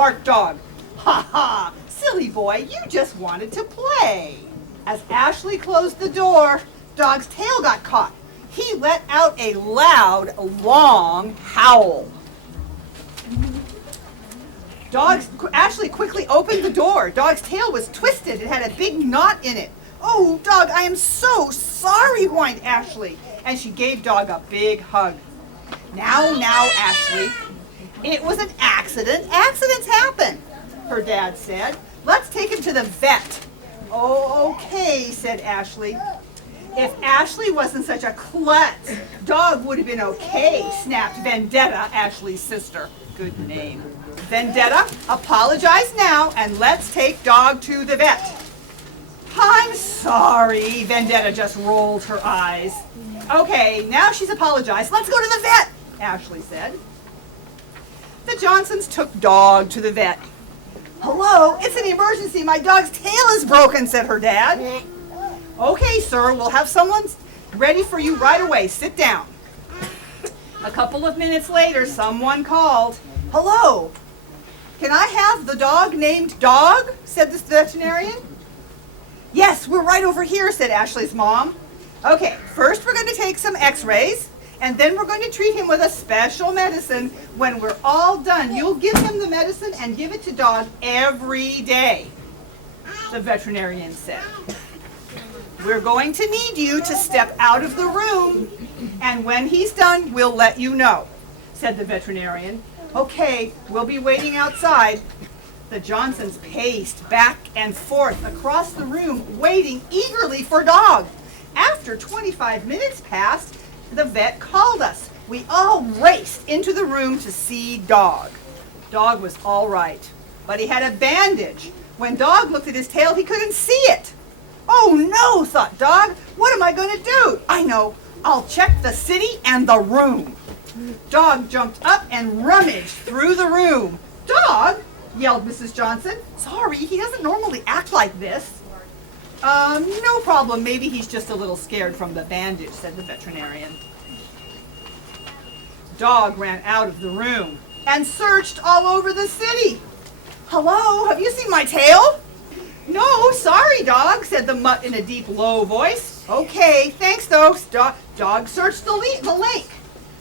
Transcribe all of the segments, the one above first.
barked Dog. Ha ha, silly boy, you just wanted to play. As Ashley closed the door, Dog's tail got caught. He let out a loud, long howl. Ashley quickly opened the door. Dog's tail was twisted. It had a big knot in it. Oh, Dog, I am so sorry, whined Ashley. And she gave Dog a big hug. Now, Ashley. It was an accident. Accidents happen, her dad said. Let's take him to the vet. Oh, okay, said Ashley. If Ashley wasn't such a klutz, Dog would have been okay, snapped Vendetta, Ashley's sister. Good name. Vendetta, apologize now and let's take Dog to the vet. I'm sorry, Vendetta just rolled her eyes. Okay, now she's apologized. Let's go to the vet, Ashley said. The Johnsons took Dog to the vet. Hello, it's an emergency. My dog's tail is broken, said her dad. Okay, sir, we'll have someone ready for you right away. Sit down. A couple of minutes later, someone called. Hello, can I have the dog named Dog? Said the veterinarian. Yes, we're right over here, said Ashley's mom. Okay, first we're going to take some x-rays, and then we're going to treat him with a special medicine. When we're all done, you'll give him the medicine and give it to Dog every day, the veterinarian said. We're going to need you to step out of the room, and when he's done, we'll let you know, said the veterinarian. Okay, we'll be waiting outside. The Johnsons paced back and forth across the room, waiting eagerly for Dog. After 25 minutes passed, the vet called us. We all raced into the room to see Dog. Dog was all right, but he had a bandage. When Dog looked at his tail, he couldn't see it. Oh no, thought Dog. What am I going to do? I know. I'll check the city and the room. Dog jumped up and rummaged through the room. Dog, yelled Mrs. Johnson. Sorry, he doesn't normally act like this. No problem. Maybe he's just a little scared from the bandage, said the veterinarian. Dog ran out of the room and searched all over the city. Hello, have you seen my tail? No, sorry, Dog, said the mutt in a deep, low voice. Okay, thanks, though. Dog searched the lake.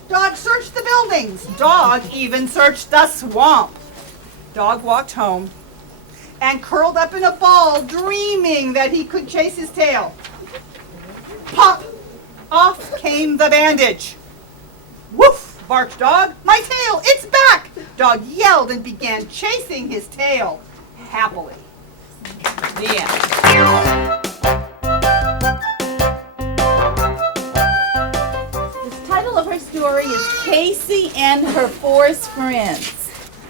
Dog searched the buildings. Dog even searched the swamp. Dog walked home and curled up in a ball, dreaming that he could chase his tail. Pop! Off came the bandage. Woof! Barked Dog. My tail! It's back! Dog yelled and began chasing his tail happily. The end. The title of her story is Casey and Her Forest Friends.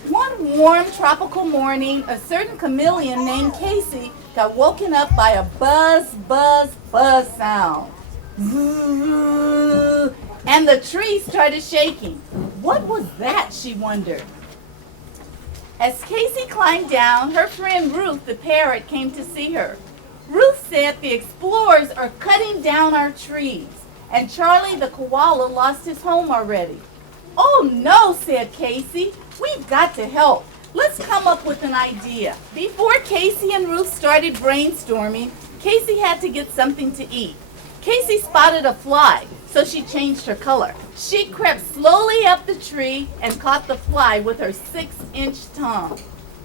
One warm tropical morning, a certain chameleon named Casey got woken up by a buzz, buzz, buzz sound. And the tree started shaking. What was that, she wondered. As Casey climbed down, her friend Ruth the parrot came to see her. Ruth said the explorers are cutting down our trees, and Charlie the koala lost his home already. Oh no, said Casey. We've got to help. Let's come up with an idea. Before Casey and Ruth started brainstorming, Casey had to get something to eat. Casey spotted a fly, so she changed her color. She crept slowly up the tree and caught the fly with her 6-inch tongue.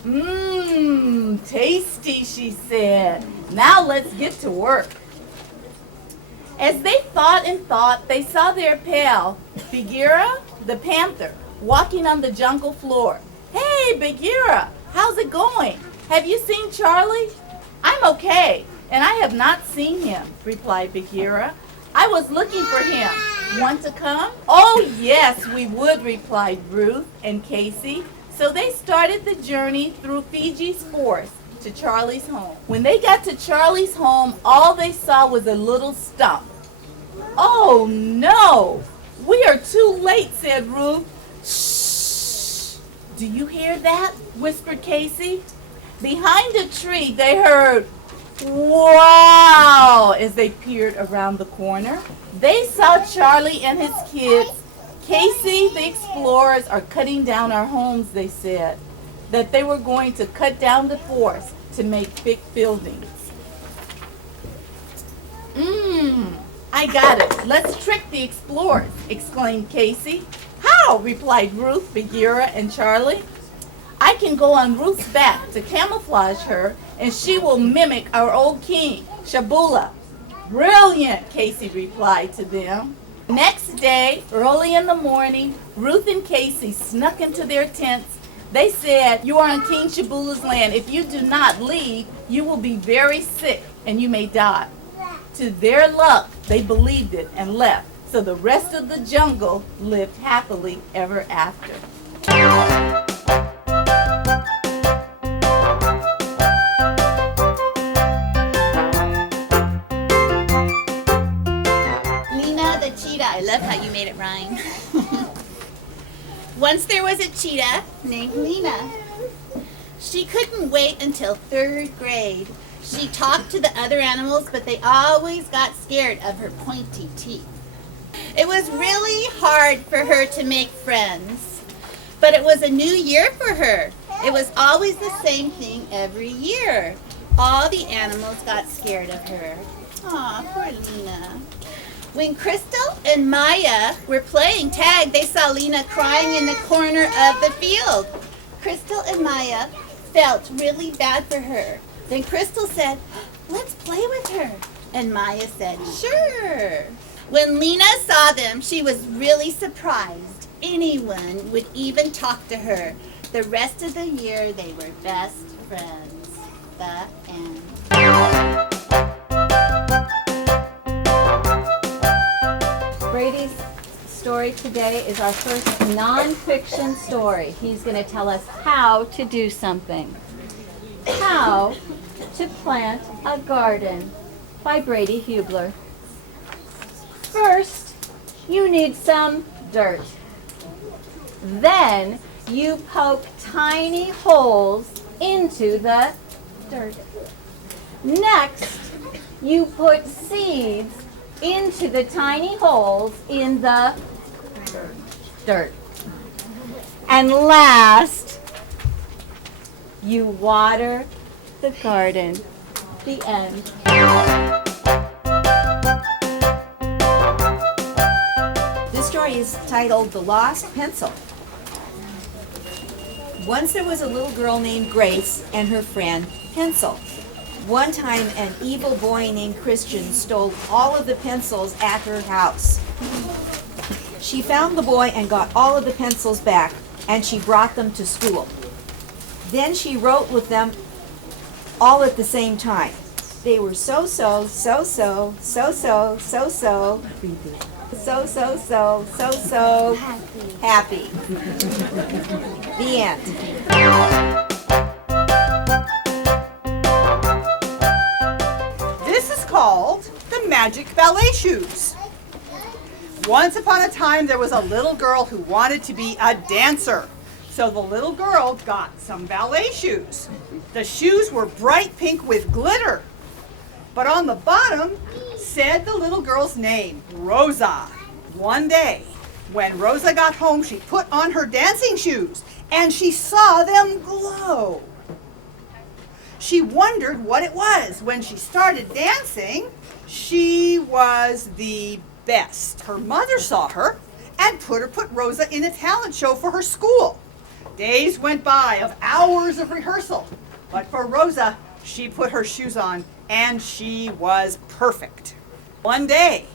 Mmm, tasty, she said. Now let's get to work. As they thought and thought, they saw their pal, Bagheera the panther, walking on the jungle floor. Hey, Bagheera, how's it going? Have you seen Charlie? I'm okay, and I have not seen him, replied Bagheera. I was looking for him. Want to come? Oh, yes, we would, replied Ruth and Casey. So they started the journey through Fiji's forest to Charlie's home. When they got to Charlie's home, all they saw was a little stump. Oh, no! We are too late, said Ruth. Shh! Do you hear that? Whispered Casey. Behind a tree, they heard, wow! As they peered around the corner. They saw Charlie and his kids. Casey, the explorers are cutting down our homes, they said. that they were going to cut down the forest to make big buildings. I got it. Let's trick the explorers, exclaimed Casey. How? Replied Ruth, Bagheera, and Charlie. I can go on Ruth's back to camouflage her, and she will mimic our old king, Shabula. Brilliant, Casey replied to them. Next day, early in the morning, Ruth and Casey snuck into their tents. They said, "You are on King Shabula's land. If you do not leave, you will be very sick and you may die." To their luck, they believed it and left. So the rest of the jungle lived happily ever after. Lena the cheetah. I love how you made it rhyme. Once there was a cheetah named Lena. She couldn't wait until 3rd grade. She talked to the other animals, but they always got scared of her pointy teeth. It was really hard for her to make friends, but it was a new year for her. It was always the same thing every year. All the animals got scared of her. Aw, poor Lena. When Crystal and Maya were playing tag, they saw Lena crying in the corner of the field. Crystal and Maya felt really bad for her. Then Crystal said, "Let's play with her." And Maya said, "Sure." When Lena saw them, she was really surprised. Anyone would even talk to her. The rest of the year, they were best friends. The end. Brady's story today is our first nonfiction story. He's going to tell us how to do something. How to Plant a Garden by Brady Hubler. First, you need some dirt. Then you poke tiny holes into the dirt. Next, you put seeds into the tiny holes in the dirt. And last, you water the garden. The end. This story is titled The Lost Pencil. Once there was a little girl named Grace and her friend Pencil. One time an evil boy named Christian stole all of the pencils at her house. She found the boy and got all of the pencils back, and she brought them to school. Then she wrote with them all at the same time. They were so happy. The end. This is called the Magic Ballet Shoes. Once upon a time, there was a little girl who wanted to be a dancer. So the little girl got some ballet shoes. The shoes were bright pink with glitter. But on the bottom said the little girl's name, Rosa. One day, when Rosa got home, she put on her dancing shoes and she saw them glow. She wondered what it was. When she started dancing, she was the best. Her mother saw her and put Rosa in a talent show for her school. Days went by of hours of rehearsal, but for Rosa, she put her shoes on and she was perfect. One day,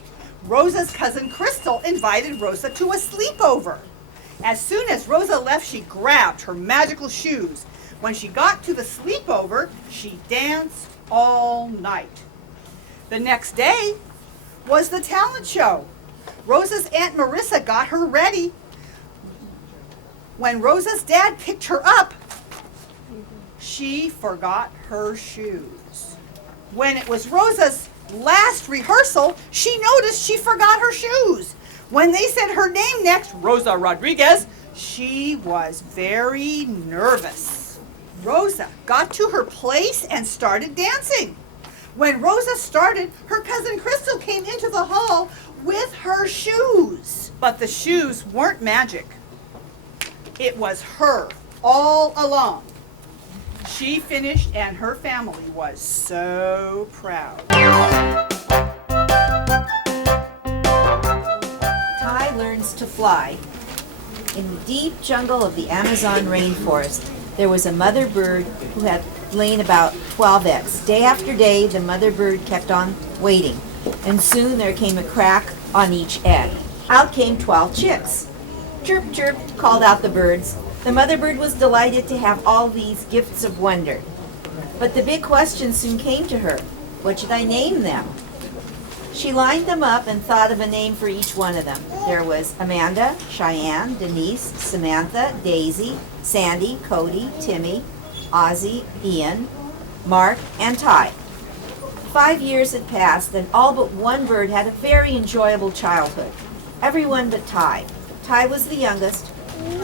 Rosa's cousin Crystal invited Rosa to a sleepover. As soon as Rosa left, she grabbed her magical shoes. When she got to the sleepover, she danced all night. The next day was the talent show. Rosa's Aunt Marissa got her ready. When Rosa's dad picked her up, she forgot her shoes. When it was Rosa's last rehearsal, she noticed she forgot her shoes. When they said her name next, Rosa Rodriguez, she was very nervous. Rosa got to her place and started dancing. When Rosa started, her cousin Crystal came into the hall with her shoes. But the shoes weren't magic. It was her all along. She finished and her family was so proud. Ty learns to fly. In the deep jungle of the Amazon rainforest, there was a mother bird who had laid about 12 eggs. Day after day, the mother bird kept on waiting, and soon there came a crack on each egg. Out came 12 chicks. Chirp, chirp, called out the birds. The mother bird was delighted to have all these gifts of wonder. But the big question soon came to her. What should I name them? She lined them up and thought of a name for each one of them. There was Amanda, Cheyenne, Denise, Samantha, Daisy, Sandy, Cody, Timmy, Ozzie, Ian, Mark, and Ty. 5 years had passed, and all but one bird had a very enjoyable childhood. Everyone but Ty. Ty was the youngest.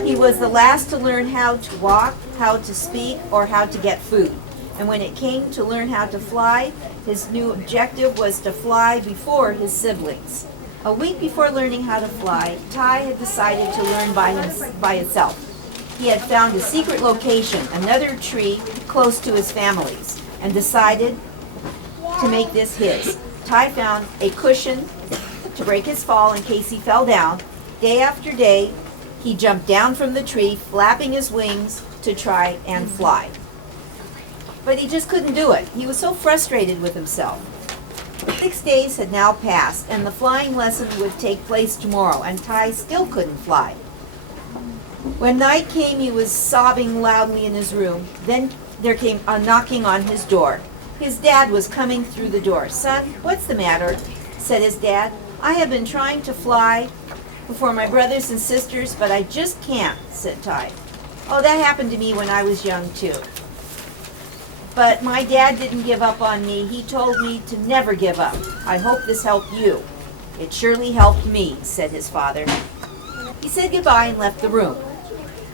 He was the last to learn how to walk, how to speak, or how to get food. And when it came to learn how to fly, his new objective was to fly before his siblings. A week before learning how to fly, Ty had decided to learn by himself. He had found a secret location, another tree close to his family's, and decided to make this his. Ty found a cushion to break his fall in case he fell down. Day after day, he jumped down from the tree, flapping his wings to try and fly. But he just couldn't do it. He was so frustrated with himself. 6 days had now passed, and the flying lesson would take place tomorrow, and Ty still couldn't fly. When night came, he was sobbing loudly in his room. Then there came a knocking on his door. His dad was coming through the door. "Son, what's the matter?" said his dad. "I have been trying to fly before my brothers and sisters, but I just can't," said Ty. "Oh, that happened to me when I was young, too. But my dad didn't give up on me. He told me to never give up. I hope this helped you." "It surely helped me," said his father. He said goodbye and left the room.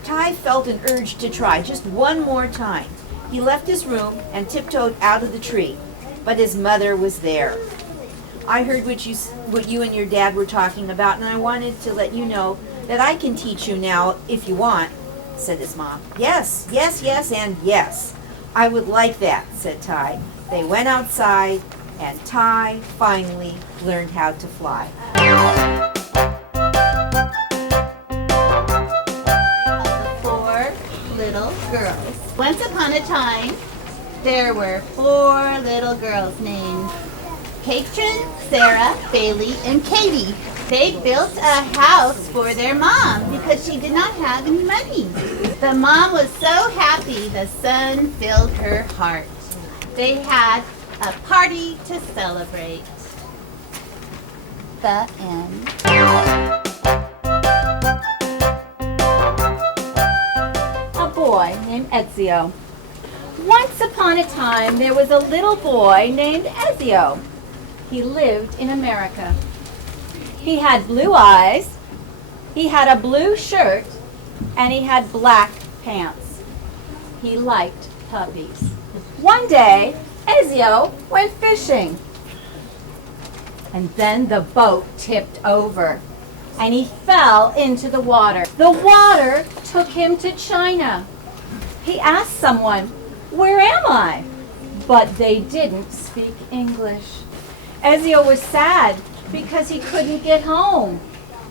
Ty felt an urge to try just one more time. He left his room and tiptoed out of the tree, but his mother was there. "I heard what you and your dad were talking about, and I wanted to let you know that I can teach you now if you want," said his mom. "Yes, yes, yes, and yes. I would like that," said Ty. They went outside, and Ty finally learned how to fly. Four little girls. Once upon a time, there were 4 little girls named Katrin, Sarah, Bailey, and Katie. They built a house for their mom because she did not have any money. The mom was so happy the sun filled her heart. They had a party to celebrate. The end. A boy named Ezio. Once upon a time, there was a little boy named Ezio. He lived in America. He had blue eyes, he had a blue shirt, and he had black pants. He liked puppies. One day, Ezio went fishing. And then the boat tipped over, and he fell into the water. The water took him to China. He asked someone, "Where am I?" But they didn't speak English. Ezio was sad because he couldn't get home.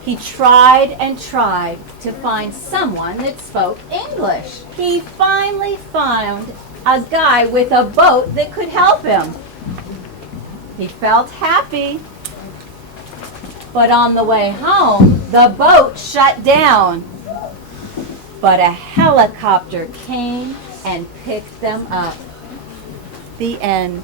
He tried and tried to find someone that spoke English. He finally found a guy with a boat that could help him. He felt happy. But on the way home, the boat shut down. But a helicopter came and picked them up. The end.